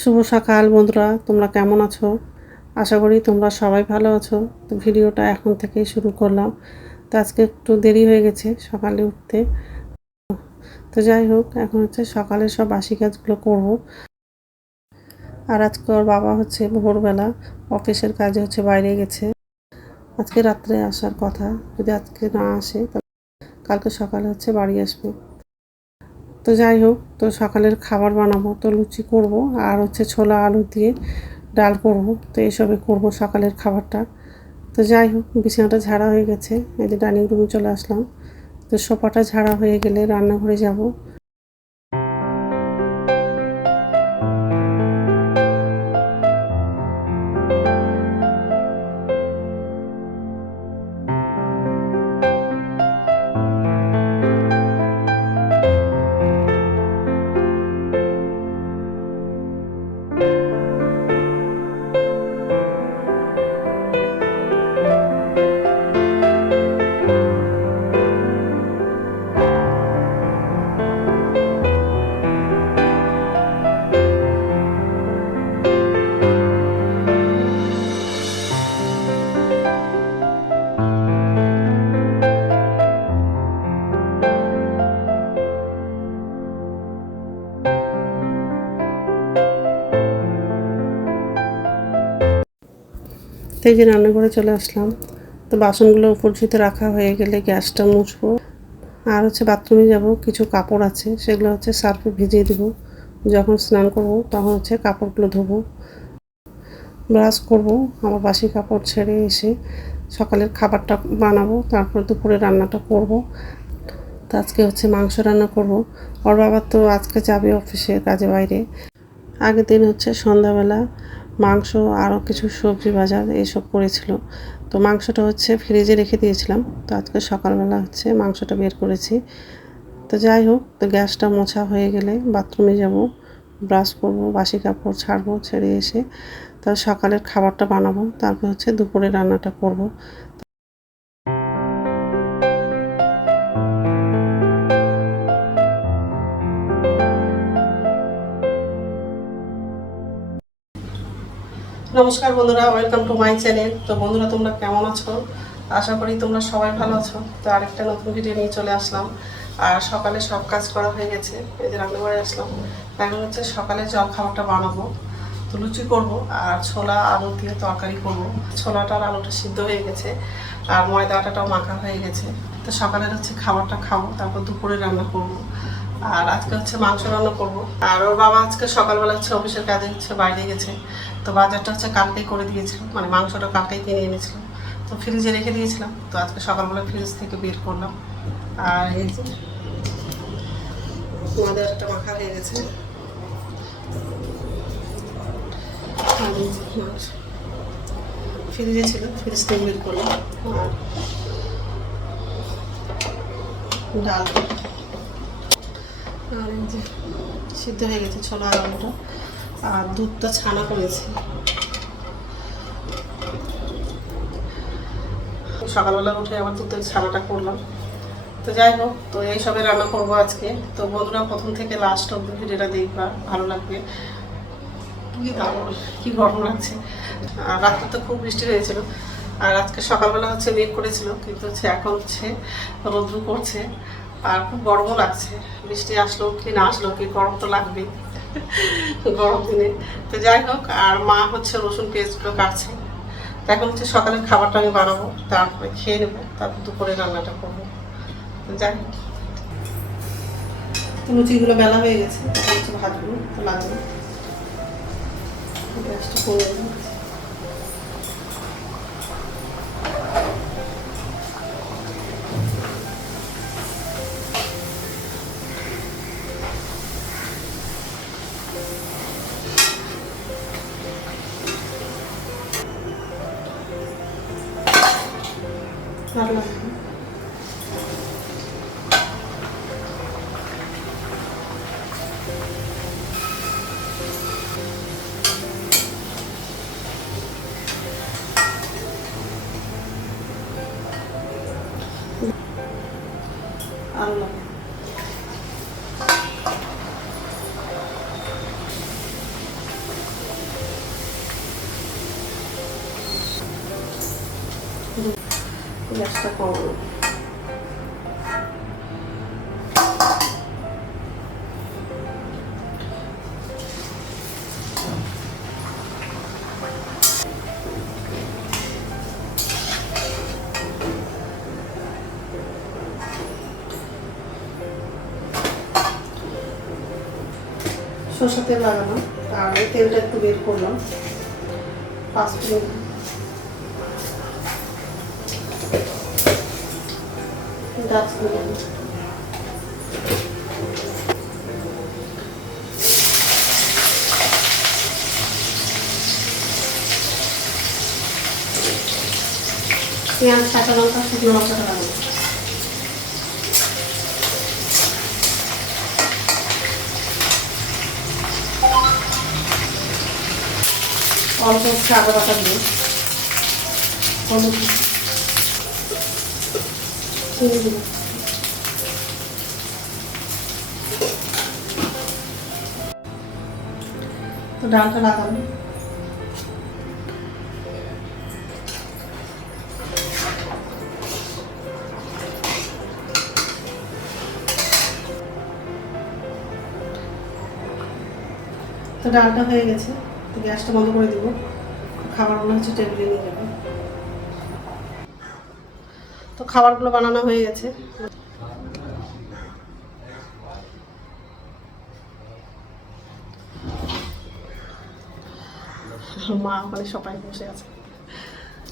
শুভ সকাল বন্ধুরা, তোমরা কেমন আছো? আশা করি তোমরা সবাই ভালো আছো। তো ভিডিওটা এখন থেকেই শুরু করলাম। তো আজকে একটু দেরি হয়ে গেছে সকালে উঠতে। তো যাই হোক, এখন হচ্ছে সকালে সব বাসি কাজগুলো করব। আর আজকে ওর বাবা হচ্ছে ভোরবেলা অফিসের কাজে হচ্ছে বাইরে গেছে। আজকে রাত্রে আসার কথা, যদি আজকে না আসে তাহলে কালকে সকালে হচ্ছে বাড়ি আসবে। তো যাই হোক, তো সকালের খাবার বানাবো, তো লুচি করব আর হচ্ছে ছোলা আলু দিয়ে ডাল করব। তো এইসবই করব সকালের খাবারটা। তো যাই হোক, বিছানাটা ঝাড়া হয়ে গেছে, এই যে ডাইনিং রুমে চলে আসলাম। তো সোফাটা ঝাড়া হয়ে গেলে রান্নাঘরে যাব। তো এই যে রান্নাঘরে চলে আসলাম। তো বাসনগুলো উপর ঝুঁতে রাখা হয়ে গেলে গ্যাসটা মুছবো। আর হচ্ছে বাথরুমে যাব, কিছু কাপড় আছে সেগুলো হচ্ছে সার্ফে ভিজিয়ে দেবো। যখন স্নান করব তখন হচ্ছে কাপড়গুলো ধোবো, ব্রাশ করব। আমার বাসি কাপড় ছেড়ে এসে সকালের খাবারটা বানাবো, তারপর দুপুরে রান্নাটা করব। তো আজকে হচ্ছে মাংস রান্না করব। ওর বাবা তো আজকে যাবে অফিসে কাজে বাইরে। আগের দিন হচ্ছে সন্ধ্যাবেলা মাংস আরও কিছু সবজি বাজার এসব করেছিল। তো মাংসটা হচ্ছে ফ্রিজে রেখে দিয়েছিলাম। তো আজকে সকালবেলা হচ্ছে মাংসটা বের করেছি। তো যাই হোক, তো গ্যাসটা মোছা হয়ে গেলে বাথরুমে যাব, ব্রাশ করব, বাসি কাপড় ছাড়বো, ছেড়ে এসে তার সকালের খাবারটা বানাবো, তারপর হচ্ছে দুপুরে রান্নাটা করব। নমস্কার বন্ধুরা, ওয়েলকাম টু মাই চ্যানেল। তো বন্ধুরা, তোমরা কেমন আছো? আশা করি তোমরা সবাই ভালো আছো। তো আরেকটা নতুন ভিডিও নিয়ে চলে আসলাম। আর সকালে সব কাজ করা হয়ে গেছে, এই যে রান্নাঘরে আসলাম। এখন হচ্ছে সকালে জল খাবারটা বানাবো। তো লুচি করব আর ছোলা আলু দিয়ে তরকারি করব। ছোলাটা আর আলুটা সিদ্ধ হয়ে গেছে, আর ময়দা আটাটাও মাখা হয়ে গেছে। তো সকালের হচ্ছে খাবারটা খাবো, তারপর দুপুরে রান্না করব। আর আজকে হচ্ছে মাংস রান্না করব। আর ওর বাবা আজকে সকালবেলা হচ্ছে অফিসের কাজে হচ্ছে বাইরে গেছে। তো বাজারটা হচ্ছে কালকেই করে দিয়েছিল, মানে মাংসটা কালকেই কিনে এনেছিলাম। তো ফ্রিজে রেখে দিয়েছিলাম, তো আজকে সকালবেলা ফ্রিজ থেকে বের করলাম। আর এই যে ময়দাটা মাখা হয়ে গেছে। ফ্রিজে ছিল, ফ্রিজ থেকে বের করলাম। আর ডাল, আর এই যে সিদ্ধ হয়ে গেছে ছোলা আর আলুটা। আর দুধটা ছানা করেছি। সকালবেলা উঠে আবার দুধের ছানাটা করলাম। তো যাই হোক, তো এইসবে রান্না করবো আজকে। তো বন্ধুরা, প্রথম থেকে লাস্ট অব্দি ভিডিওটা দেখবা, ভালো লাগবে। কি দারুণ, কি গরম লাগছে। আর রাত্রে তো খুব বৃষ্টি হয়েছিল, আর আজকে সকালবেলা হচ্ছে মেঘ করেছিল, কিন্তু হচ্ছে এখন হচ্ছে রৌদ্র করছে। আর খুব গরমও লাগছে। বৃষ্টি আসলো কি না আসলো কি, গরম তো লাগবেই গরম দিনে। তো যাই হোক, আর মা হচ্ছে রসুন পেঁয়াজগুলো কাটছে। তো এখন হচ্ছে সকালের খাবারটা আমি বানাবো, তারপরে খেয়ে নেবো, তারপর দুপুরে রান্নাটা করবো। তো যাই হোক, লুচিগুলো বেলা হয়ে গেছে, হচ্ছে ভাতগুলো তো লাগবে। গ্যাসটা করে দেবো। ভালো লাগবে। ভালো লাগবে। গ্যাসটা কমানো। সরষের তেল লাগানো, আর এই তেলটা একটু বের করলাম। 5 মিনিট দারচিনি, পেঁয়াজ, কাঁচা লঙ্কা, শুকনো লঙ্কাটা লাগানো। অল্প হচ্ছে আদা বাটা দিয়ে, হলুদ, চিনি দিলাম। তো ডালটা লাগানো। তো ডালটা হয়ে গেছে, তো গ্যাসটা বন্ধ করে দিব। খাবারগুলো হচ্ছে টেবিলে নিয়ে যাবো। তো খাবারগুলো বানানো হয়ে গেছে। মা ওখানে সবাই বসে আছে,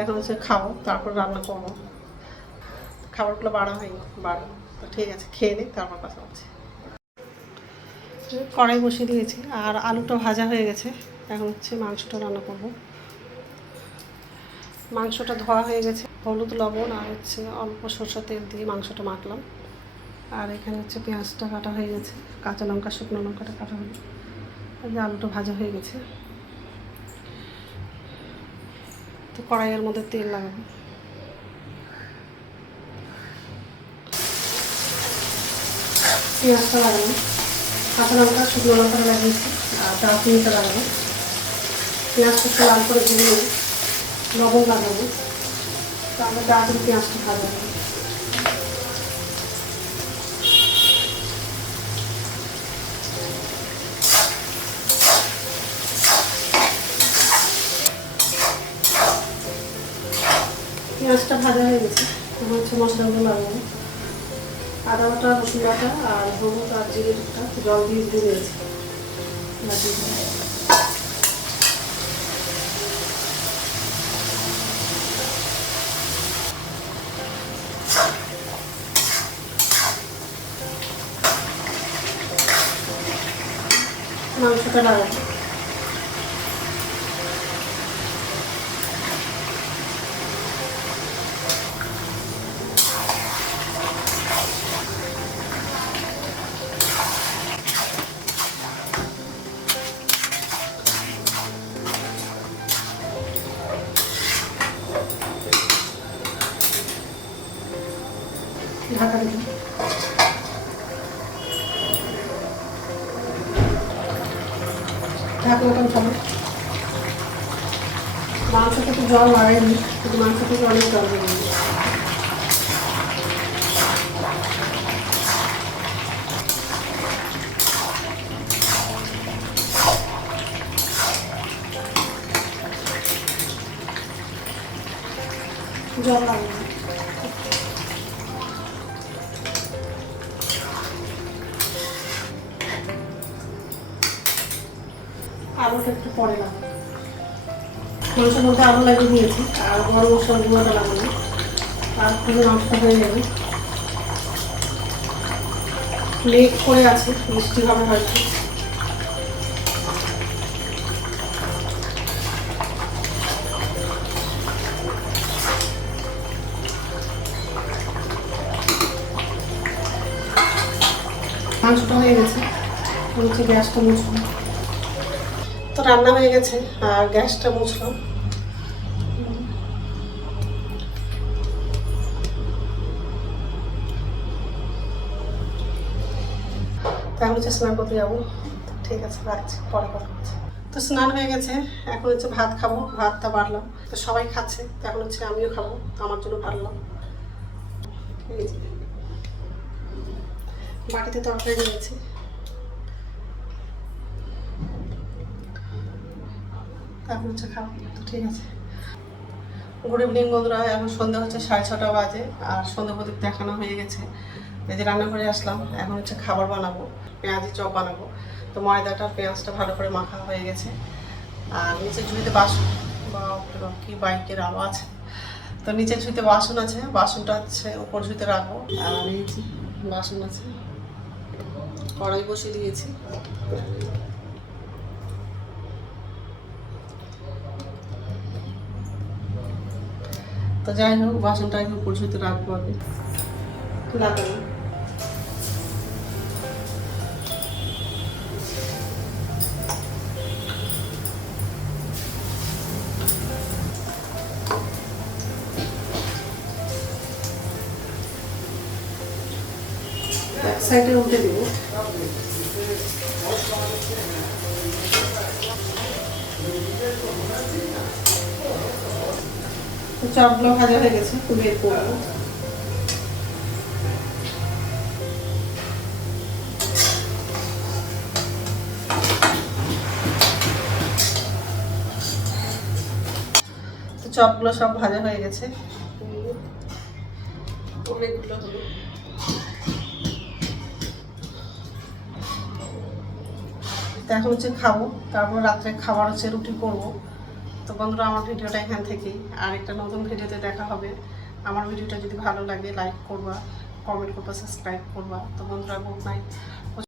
এখন হচ্ছে খাবো, তারপর রান্না করবো। খাবারগুলো বাড়া হয়নি, বাড়া। তো ঠিক আছে, খেয়ে নিই, তারপর কথা হচ্ছে। কড়াই বসিয়ে দিয়েছি, আর আলুটা ভাজা হয়ে গেছে। এখন হচ্ছে মাংসটা রান্না করব। মাংসটা ধোয়া হয়ে গেছে, হলুদ, লবণ আর হচ্ছে অল্প সরষের তেল দিয়ে মাংসটা মাখলাম। আর এখানে হচ্ছে পেঁয়াজটা কাটা হয়ে গেছে, কাঁচা লঙ্কা, শুকনো লঙ্কাটা কাটা হয়ে গেছে। এই যে আলুটা ভাজা হয়ে গেছে। তো কড়াইয়ের মধ্যে তেল লাগাবো। পেঁয়াজটা লাগানো, কাঁচা লঙ্কা, শুকনো লঙ্কাটা লাগিয়েছি, আর দারচিনিটা লাগাবো। পেঁয়াজটা একটু লাল করে ভেজে নেব, লবণ লাগাবো, তারপর দারচিনি পেঁয়াজটা ভাজা হবে। পেঁয়াজটা ভাজা হয়ে গেছে, এখন হচ্ছে মশলাগুলো লাগাবো। আদা বাটা, রসুন বাটা আর হলুদ আর জিরেটা জল দিয়ে দিয়েছি। মাংসটা লাগাবো। ঢাকা দিলাম। ঢাকা মতন খাবো। মাংস থেকে জল বাড়ায়নি, কিন্তু মাংস থেকে অনেক জল বেরিয়ে গেছে। জল লাগবে। আলুটা একটু পরে লাগবে। মাংসের মধ্যে আলু লাগিয়ে দিয়েছি, আর গরম মশলার গুঁড়োটা লাগানো, আর খুবই মাংসটা হয়ে যাবে। মেঘ করে আছে, বৃষ্টি হবে হয়তো। মাংসটা হয়ে গেছে, হচ্ছে গ্যাসটা মুছলাম। তো রান্না হয়ে গেছে, আর গ্যাসটা মুছলাম। তাহলে হচ্ছে স্নান করতে যাবো। ঠিক আছে, রাখছি, পরে কথা হচ্ছে। তো স্নান হয়ে গেছে, এখন হচ্ছে ভাত খাবো। ভাতটা বাড়লাম, তো সবাই খাচ্ছে, তো এখন হচ্ছে আমিও খাবো, তো আমার জন্য বাড়লাম। বাটিতে তরকারি নিয়েছি। এখন হচ্ছে খাবো, তো ঠিক আছে। গুড ইভিনিং বন্ধুরা, এখন সন্ধ্যা হচ্ছে 6:30 বাজে, আর সন্ধ্যা প্রদীপ দেখানো হয়ে গেছে। এই যে রান্নাঘরে আসলাম, এখন হচ্ছে খাবার বানাবো, পেঁয়াজি চপ বানাবো। তো ময়দাটা পেঁয়াজটা ভালো করে মাখা হয়ে গেছে, আর নিচে ঝুড়িতে বাসন বা কি বাইকের আওয়াজ, তো নিচে ঝুড়িতে বাসন আছে, বাসনটা হচ্ছে উপর ঝুড়িতে রাখবো। আর এই যে বাসন আছে, কড়াই বসিয়ে দিয়েছি। তো যাই হোক, বাসনটা একটু উপর ঝুড়িতে রাখবো আগে লাগানো। এক সাইডে উল্টে দিব। চপগুলো ভাজা হয়ে গেছে, বের করবো। তো চপগুলো সব ভাজা হয়ে গেছে, অনেকগুলো হলো। তো এখন হচ্ছে খাবো, তারপর রাত্রে খাবার হচ্ছে রুটি করবো। তো বন্ধুরা, আমার ভিডিওটা এখান থেকেই, আর একটা নতুন ভিডিওতে দেখা হবে। আমার ভিডিওটা যদি ভালো লাগে লাইক করবা, কমেন্ট করবা, সাবস্ক্রাইব করবা। তো বন্ধুরা, গুড নাইট।